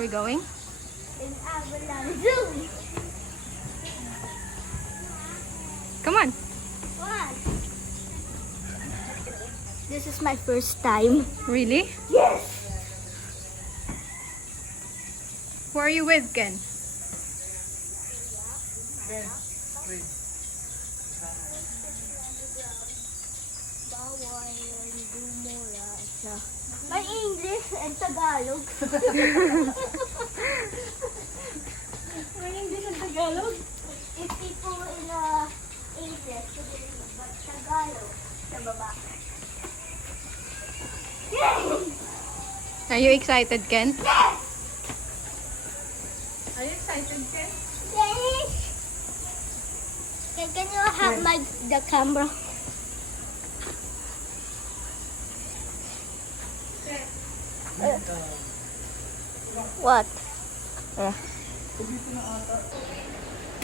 are we going? In Avalon Zoo. Come on. What? This is my first time. Really? Yes. Who are you with, Ken? My English and Tagalog. My English and Tagalog? If people in English, but Tagalog, sa baba. Yay! Are you excited, Ken? Yes! Are you excited, Ken? Yes! Can you have the camera? What?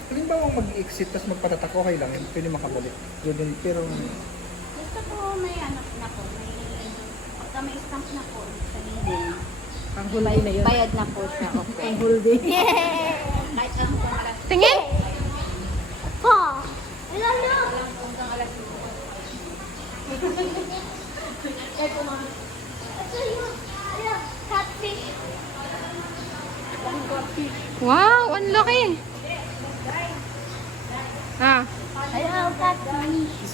Halimbawa mag-exit tapos magpatatak, okay lang yun. Pwede makabalik. Yun, pero Gusto ko may anak na po, pagka may stamp na po, sabihin, ang hulay na yun. bayad na po siya, okay. Ang holding. Yeah! Kahit lang po alas, Tingin! Pa! Ilan na? lang po hanggang alas Ito yung catfish. Wow, ang laki! Ah, Hello, catfish.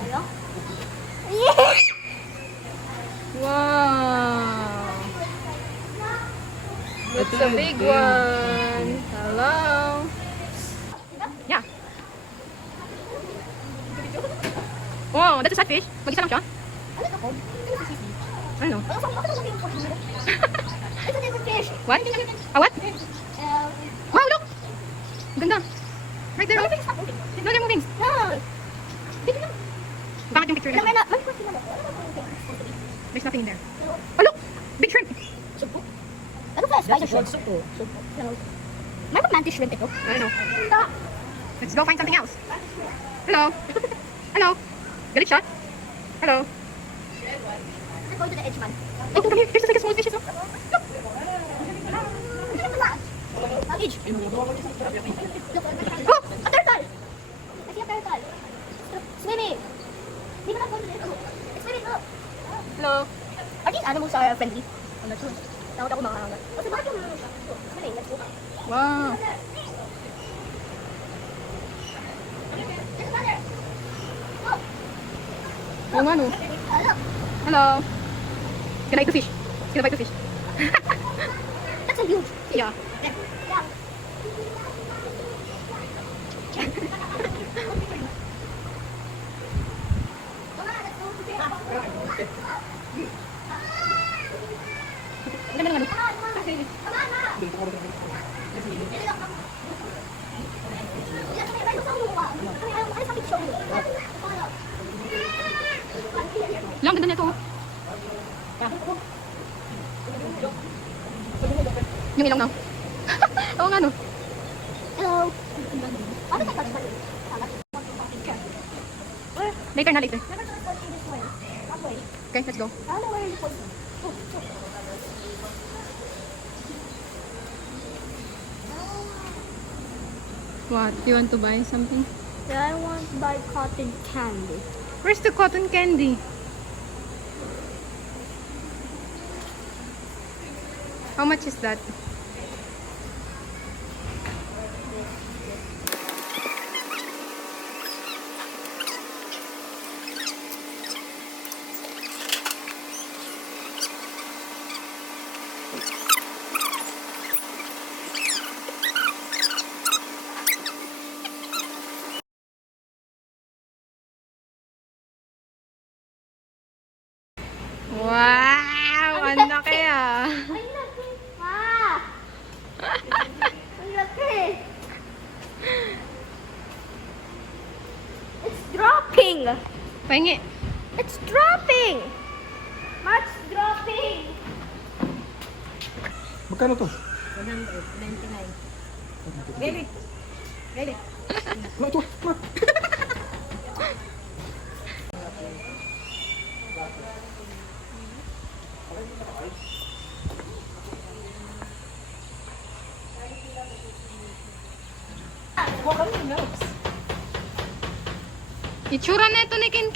Hello? Yeah! wow! That's a big one! Hello! Yeah! Wow, that's a sad fish. Mag-isa lang siya? Ano? It's a different fish. What? Ah, what? Um, Wow, look! Ganda! Right there, oh! No, they're moving! no. Bakit yung picture Alam mo na? na, may question na. There's nothing in there. Oh, look! Big shrimp! Ano ba? Spider shrimp? po. No. May mantis shrimp ito. I know. Let's go find something else. Hello? Hello? Galit siya? Hello? Let's go to the edge man. Oh, come here. There's like a small fishes. Oh. Ang edge. Look, Oh! a turtle. I see a turtle. Swimming. Di ba na-go to the edge? It's swimming, look. Hello? Are these animals are friendly? I'm not sure. Takot ako mga hangat. Kasi bakit yung... Swimming, let's go. Wow. There's another. Look. Oo nga, no. Look. Hello? Can I eat the fish? Can I bite the fish? That's a huge. Yeah. Yeah. Ang ganda ng ano. Lang, ganda nito. Oh. Yung ilong na. Oo nga, no. Hello. Ano ba ito? Later na, later. Never tried to this way. Halfway. Okay, let's go. I don't know where you're supposed to. What? You want to buy something? Yeah, I want to buy cotton candy. Where's the cotton candy? How much is that? Wow! Ang laki ah! Ang laki! Ah! Ang laki! It's dropping! Pahingi. It's dropping! Mark's dropping! Magkano to? 199. Galit. Galit. Ano ito? Mark. Kuha ka na. Itsura na ito ni Ken.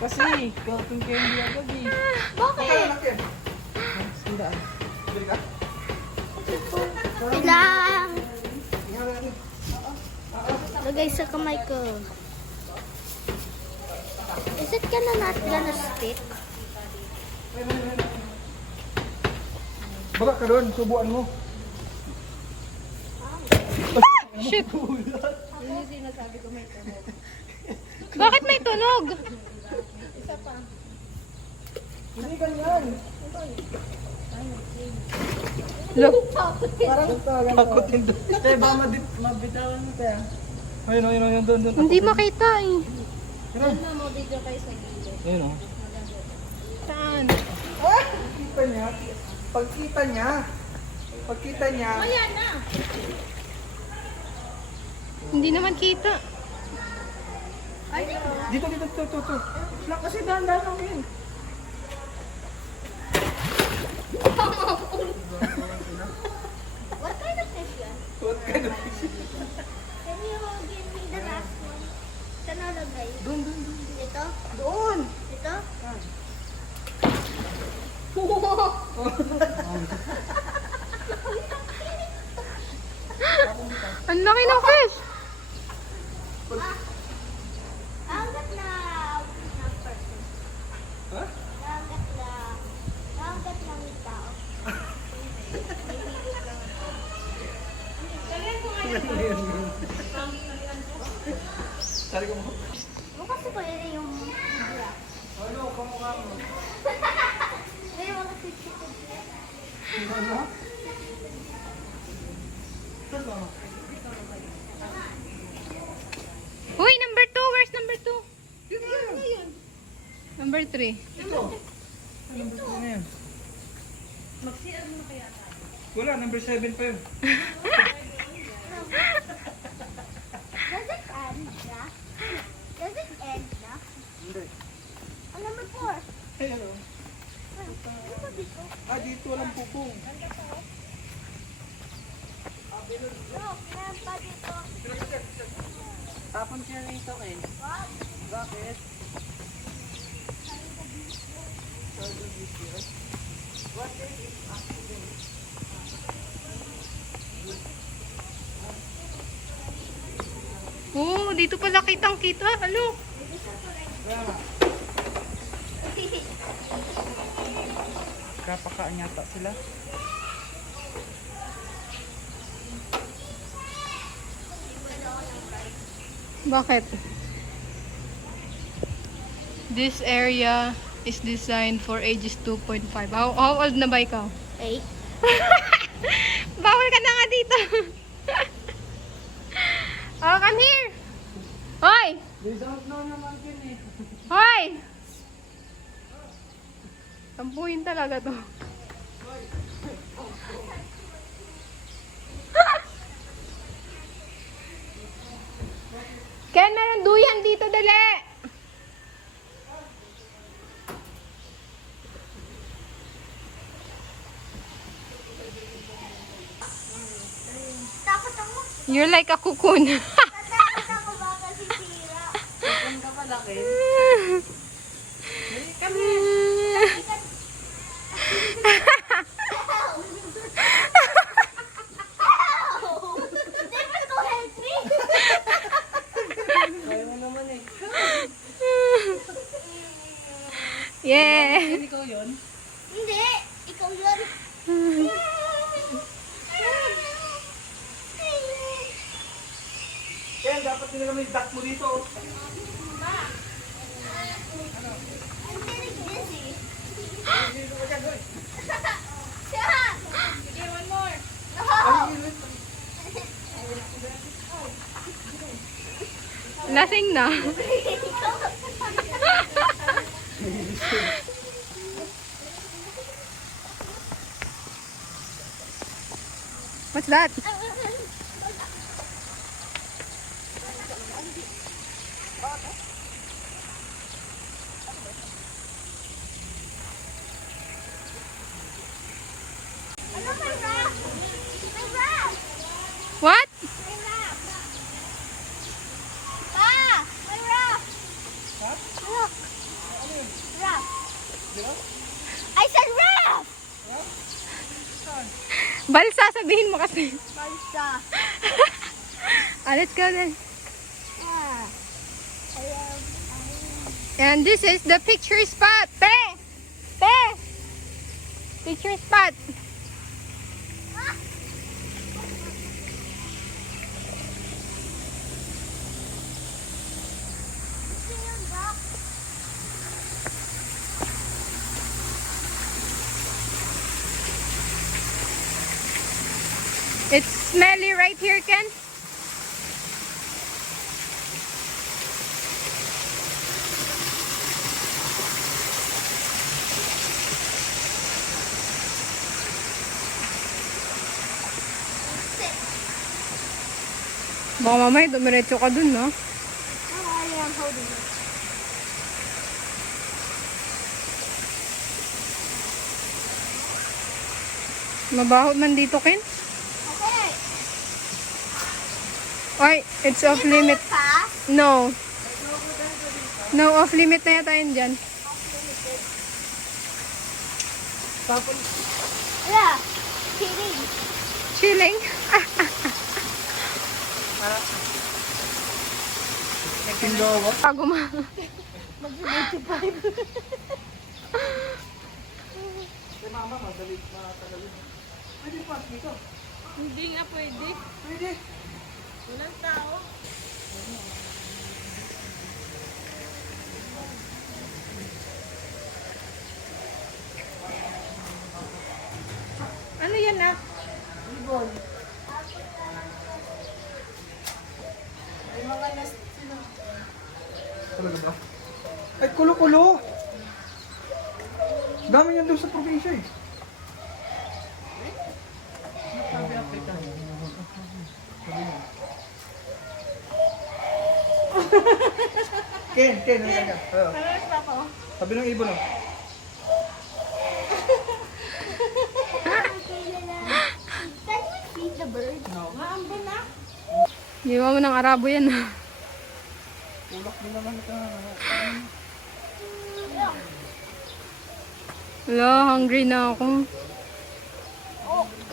Kasi, kapag candy agad eh. Bakit? Sandaan. Bili ka? Ilang. Lagay sa kamay ko. Is it gonna stick? Baka ka doon, subuan mo. Shit. Bakit may tunog? Hindi ganyan. Look. Parang takutin doon. Kaya ba mabitawan mo kaya? Ayun, doon. Hindi makita eh. Ayun. Ayun o. Saan? Pagkita niya. Pagkita niya. Ayan na. Hindi naman kita. Dito. Nak, kasi dahan-dahan lang yun. What kind of fish yan? What kind of fish? Can you give me the last one? Saan nalagay? Doon. Dito? Doon! Dito? Ang laki ng fish. Hanggat na person. Ha? Hanggat na may tao. Sari ko mo. Bukas ko yun yung bra. Ano, kamukha mo. May mga fish ko. Ano? Uy, number 2. Where's number 2? Number 3. Ito. Number 2 na yan. Wala, number 7 pa yun. Does it end na? Does it end na? Hindi. Ang number 4. Hey, ano? Dito, dito. Dito walang pupong. Look, meron pa dito. Tapon siya rito, Ken. What? Bakit? Oh, dito pala kitang-kita. Ano? Kapakaan yata sila. Bakit? This area is designed for ages 2.5. How old na ba ikaw? 8. Bawal ka na nga dito. Oh, come here. Hoy! Result na naman yun eh. Hoy! Tampuhin talaga to. Ken, meron duyan dito, dali! Takot ako. You're like a cocoon. Takot ako baka sisira. Saan ka pala, Ken? Never go help me. Kaya mo naman eh. Yeah. Ikaw yun? Hindi. Ikaw yun. Ken, dapat nila kami duck mo dito. I'm feeling dizzy. Dito ka dyan, hoy. Yeah. Sige, one more. Ay, init. Lasing na. What's that? Ano may wrap? May wrap. What? May wrap. Balsa, sabihin mo kasi. Balsa. Let's go then. Ah. Ayan. And this is the picture spot. Te! Picture spot. It's smelly right here, Ken. Baka mamaya dumiretso ka dun, no? Oh, I am holding it. Mabaho man dito, Ken. Okay. Oy, it's off limit. Fast. No. No, off limit na yata yun dyan. Tapon. Yeah. Kidding. Chilling. Tindo ako. Bago ma. Kay mama, madalit matagalin. Pwede pa, dito. Hindi nga pwede. Pwede. Walang tao. Ano yan na? Ibon. May mga nest sila. Talaga ba? Ay, kulo-kulo! Dami yan doon sa probinsya eh. Sabi Africa. Ken, ano ka? Parang pa ako. Sabi ng ibon oh. Can we feed the bird? Maambon na. Iwan mo ng Arabo yan. Ulak din naman ito. Wala, hungry na ako.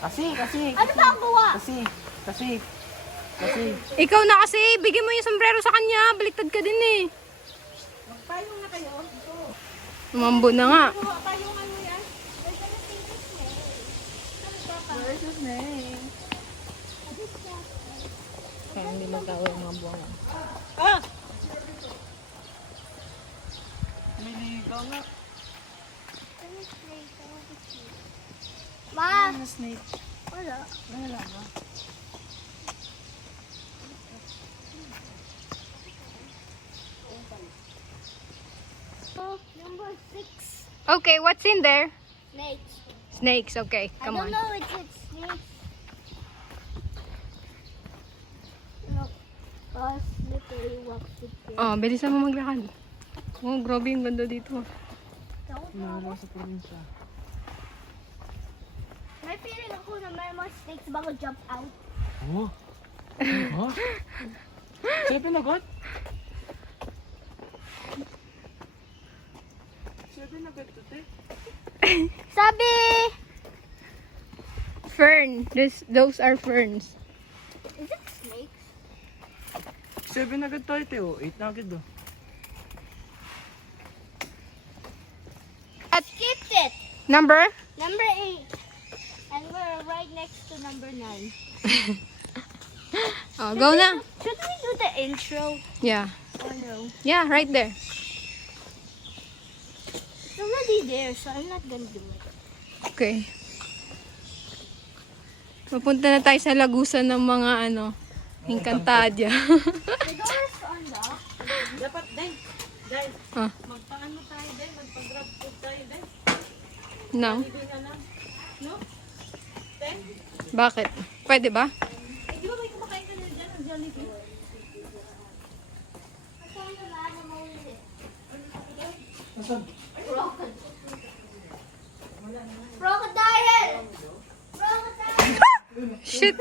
Kasi. Ano ba ang gawa? Kasi. Ikaw na kasi, bigyan mo yung sombrero sa kanya. Baliktad ka din eh. Magpayong na kayo. Umambo na nga. Kuha kayong ano yan. Where's the snake? Kaya hindi magkawa yung mga buwan. Ah! May ligaw nga. Ma! Ano snake? Wala. Wala ba? Oh, number 6. Okay, what's in there? Snakes. Snakes, okay. Come I on. don't know it's snakes. Look. Slippery walks with them. Oh, bilisan mo maglakad. Oh, grabe yung ganda dito. Wala sa probinsya. May feeling ako na may mga snakes bago jump out. Oh. Ha? Sa'yo pinagot? Sa'yo pinagot to, te? Sabi! Fern. Those are ferns. Is it snakes? 7 na agad tayo, te. Oh, 8 na agad, oh. Skipped it! Number? Number 8. And we're right next to number 9. Oh, go na. Should we do the intro? Yeah. Oh no. Yeah, right there. It's already there, so I'm not gonna do it. Okay. Papunta na tayo sa lagusan ng mga Encantadia. The door is on the... Dapat din. Dahil Ah, magpaano tayo din. Magpag-grab food tayo din. no. Hindi na lang. No? Ten? Bakit? Pwede ba? Eh, di ba may kumakain ka na dyan ng Jollibee? Nasaan? Crocodile! Crocodile! Shit.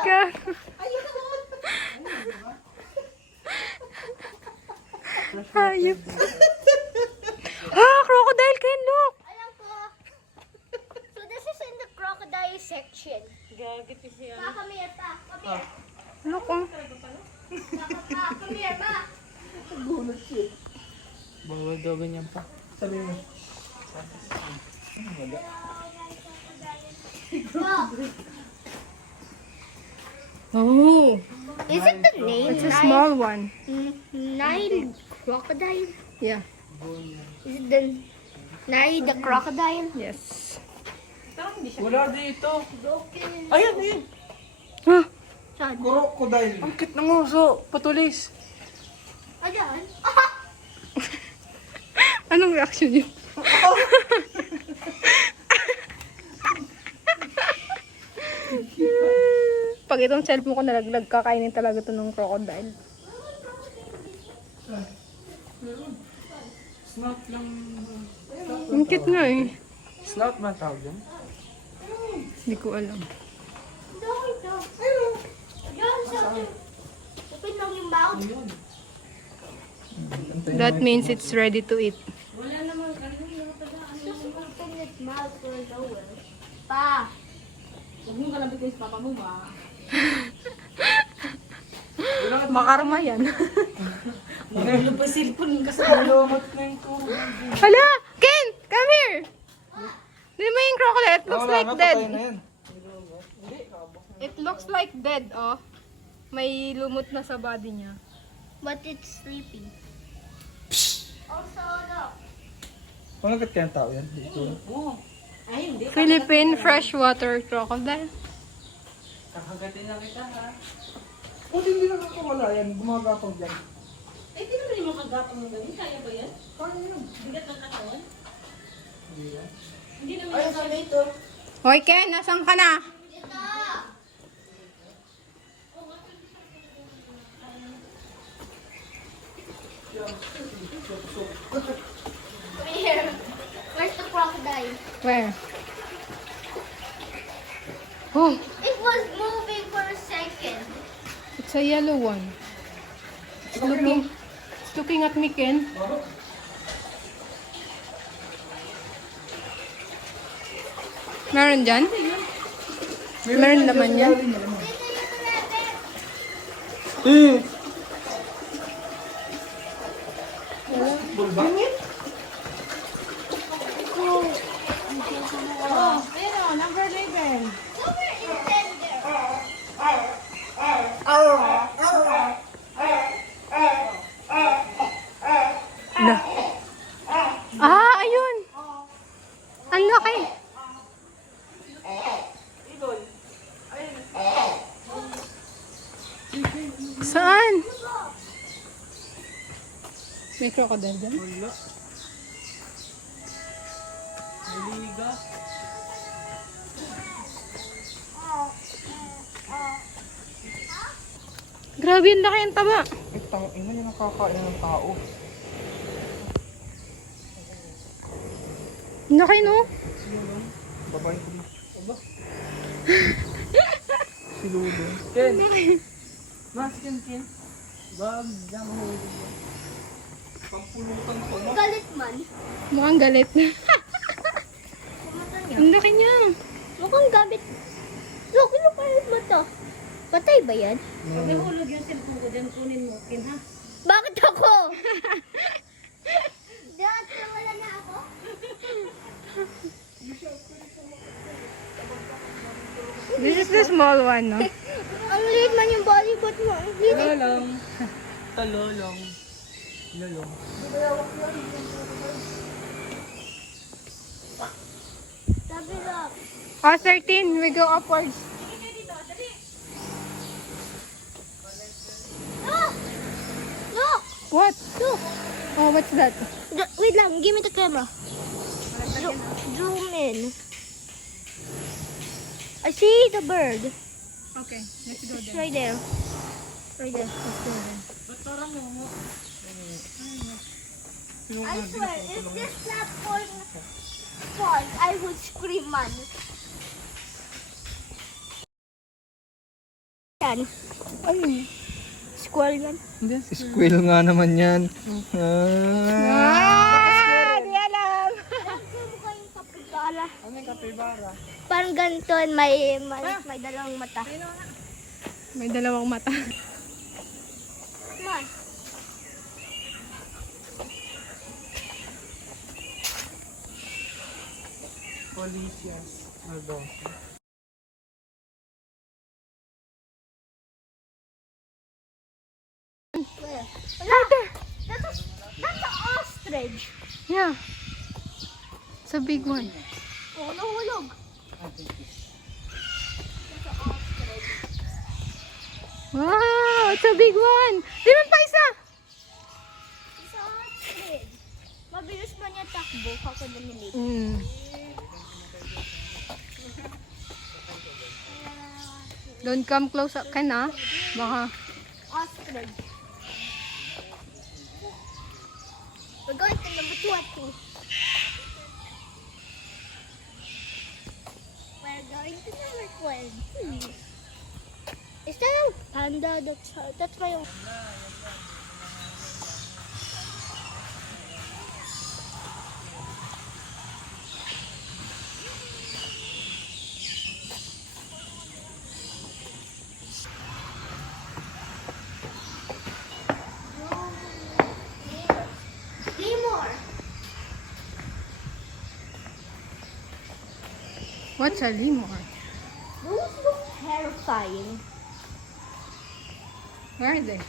Gago. Hayop. Crocodile, Ken, look. Alam ko. So this is in the crocodile chin. Gagit siya. Pa, come here, pa. Come here. Ano kung? Pa, come here, pa. Gulat siya. Bawal daw ganyan pa. Sabi mo. Oh, Is it the name? it's a small one. Nile crocodile? Yeah, Is it the Nile the crocodile? yes. Wala dito. Broken. Ayan, ayan. Ah, Saan? Crocodile. Ang cute ng uso. Patulis. Ayan. anong reaction niyo? Pag itong cellphone ko nalaglag, kakainin talaga ito ng crocodile. Snout lang. Ang cute nga eh. Snout ba tawag yan? Hindi ko alam. No, ito. Ayan, sabi. Open lang yung mouth. That means it's ready to eat. Just open its mouth for nowhere. Pa. Huwag mong kalabitin sa papa mo ba? Makarma yan. Ano pa cellphone ka sa Lumot na yung tubig. Hala! Ken! Come here! Di ba yung crocodile? It looks Wala like na, dead. patay na yan. It looks like dead, oh. May lumot na sa body niya. But it's sleeping. Also, look. Panagat kaya ang tao yan? Dito. Ay, hindi. Philippine freshwater crocodile. Kakagatin na kita ha. O, hindi nakakawala yan. Gumagapang dyan. Ay, di naman yung makagapang mo gawin. Kaya ba yan? Kaya yun. Bigat ng katawan? Hindi yan. Hindi naman Ay, yung sabi ito. Hoy, Ken! Nasaan ka na? Come here. Where's the crocodile? Where? Oh, It was moving for a second. it's a yellow one. It's looking at me, Ken. Meron dyan? Meron naman yan. Eh! Bulba? Pero, number 11. Somewhere in there. Na. Ah, ayun. Ang laki. Saan? May crocodile dyan? Wala. Naliga. Grabe, ang laki ang taba. Eh, ina yung nakakain ng tao. Ang laki, no? Babae ko dito. Aba? Si Lulu. Ken. Mas, Ken. Bag, dyan mo. Pampulutan ko, no? Galit man. Mukhang galit. Ang laki niya. Mukhang gamit. Look, ano pa yung mata? Patay ba yan? Pag nahulog yung cellphone ko dyan, kunin mo, Ken, ha? Bakit ako? Dad, wala na ako? This is the small one, no? Ang liit man yung body, but mo. Ang liit. Talong. Talolong. Lolong. Sabi lang. Oh, 13. We go upwards. Look! Look! What? Look! Oh, what's that? Wait lang, give me the camera. Zoom in. I see the bird. Okay, let's go It's right there. Right there. I swear, if this platform falls, I would scream, man. Yan. Ay. Squirrel yan. Hindi, si Squirrel nga naman yan. Ah! Di alam. Nagkamukha yung kapitala. Ano yung Capybara. Parang ganito, may dalawang mata. May dalawang mata. Come on. Policias. Aldosa. Where? Wala. That's an ostrich. Yeah. It's a big one. Oh, nahulog. Wow, it's a big one. Meron pa isa. It's an ostrich. Mabilis man niya takbo kapag namilit. Don't come close, Ken, ah. Baka. Ostrich. We're going to number 20. We're going to number 20. Is that a panda? That's my own. Lemur. What's a lemur? Those look terrifying. Where are they?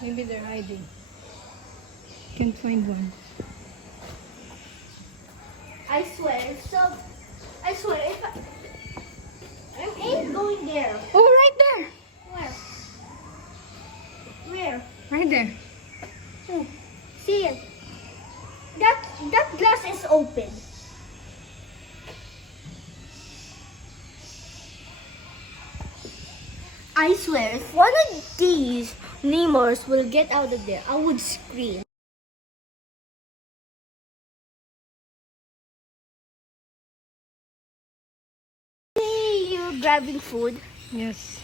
Maybe they're hiding. Can't find one. I swear, if I ain't going there. Oh, right there. Where? Where? Right there. Oh, see it. That glass is open. I swear, if one of these lemurs will get out of there, I would scream. Hey, you're grabbing food. Yes.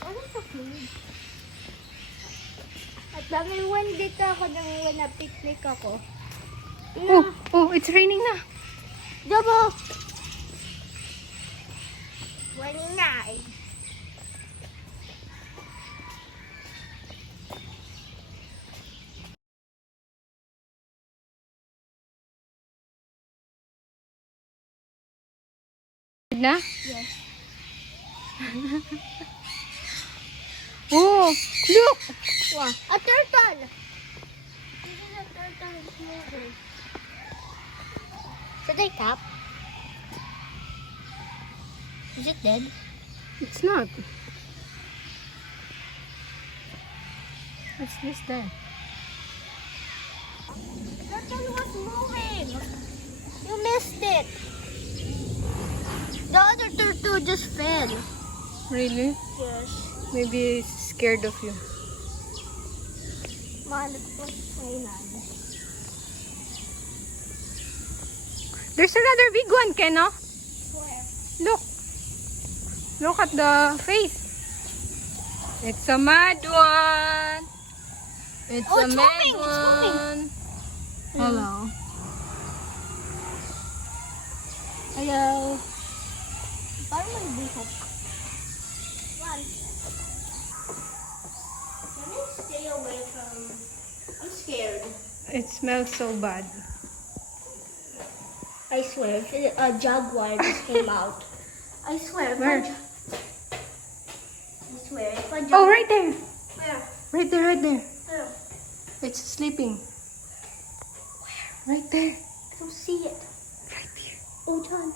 Ano sa food? At dami when dito ako nang na picnic ako. Oh, it's raining na. Double. Wala na eh. Na? Yes. Oh, look. Wow. A turtle. This is a turtle moving. Should I tap? Is it dead? It's not. What's this there? Turtle was moving. You missed it. The other turtle just fell. Really? Yes. Maybe it's scared of you. Mahal ko kailan. There's another big one, Ken, no? Where? Look. Look at the face. It's a mad one. It's Oh, a it's mad moving, it's moving. one. Hello. Hello. Parang may buhok. One. Can I stay away from... I'm scared. It smells so bad. I swear, if a jaguar just came out. I swear. Where? I swear, if a jaguar... Oh, right there. Where? Right there, right there. Where? It's sleeping. Right there. I don't see it. Right there. Oh, John.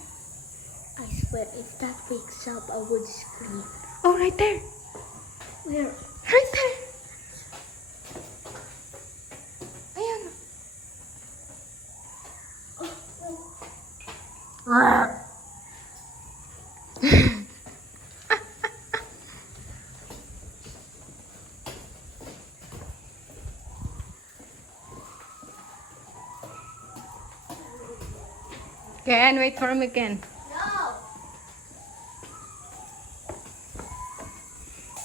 I swear, if that wakes up, I would scream. Oh, right there. Where? Right there. Ayan. Ken, wait for me, Ken. No!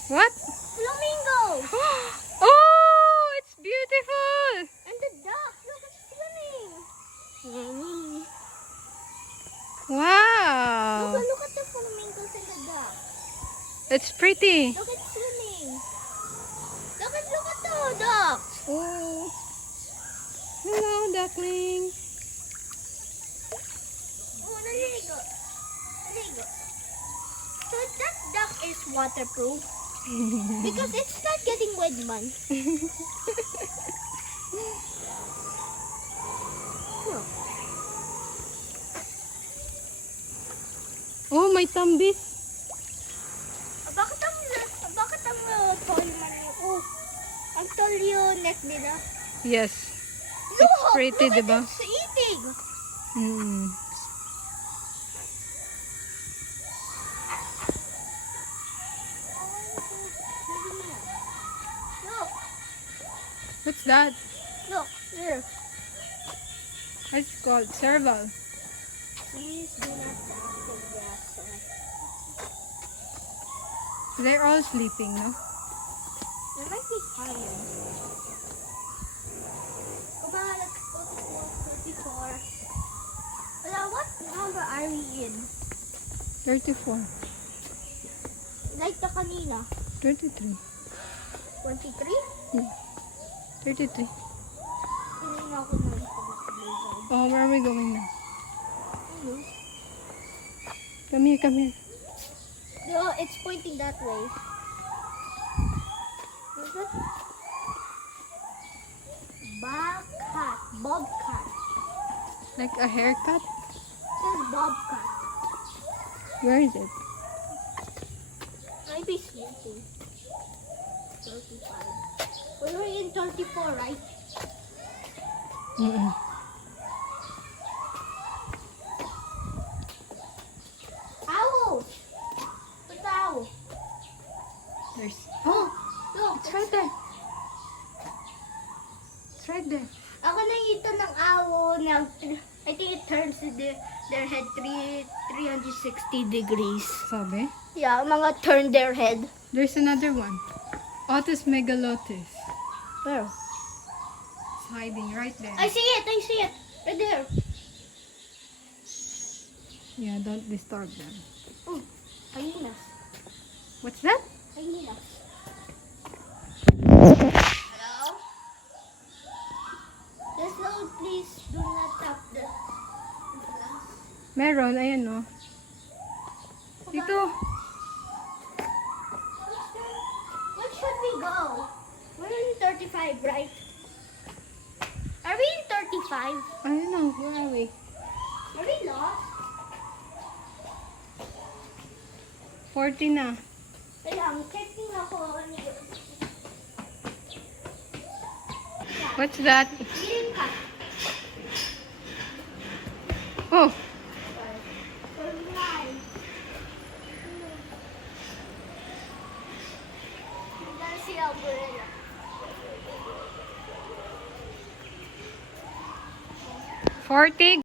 What? Flamingo! Oh, it's beautiful. And the duck, look, it's swimming. Wow. Look at the flamingos and the duck. It's pretty. Look at swimming. Look at the ducks. Oh. Hello, duckling. Oh, naligo. Naligo. So that duck is waterproof. Because it's not getting wet, man. Look. Oh, may tambis. Bakit ang tall man yun? Oh, ang tall yung neck nila. Yes. Look! pretty, look at diba? It's eating. Mm. Look, What's that? look, there. What's it called? Serval. Please do not tap the grass. They're all sleeping, no? There might be tired. Come on, let's go to walk 34. What number are we in? 34. Like the kanina. 33. 23? 33. Kanina ako na ito. Oh, where are we going now? Mhm. Come here, come here. No, it's pointing that way. Is it? Bobcat. Like a haircut? It says bobcat. Where is it? Might be sleeping. 35. We were in 34, right? Mm-mm. Owl! What's the owl? There's... Oh, look. It's right there. It's right there. Ako nakita ng owl na I think it turns their head 360 degrees. Sabi? Yeah, mga turn their head. There's another one. Otis megalotis. Where? It's hiding right there. I see it. Right there. Yeah, don't disturb them. Oh, hyenas. What's that? Hyenas. Hello? Just no, please do not tap the glass. Meron, ayan no. Dito. Where should we go? We're in 35, right? Are we in 35? I don't know. Where are we? Are we lost? 40 na. Wait lang, checking ako. What's that? Green cat. Oh, Let's see how gorilla. 40.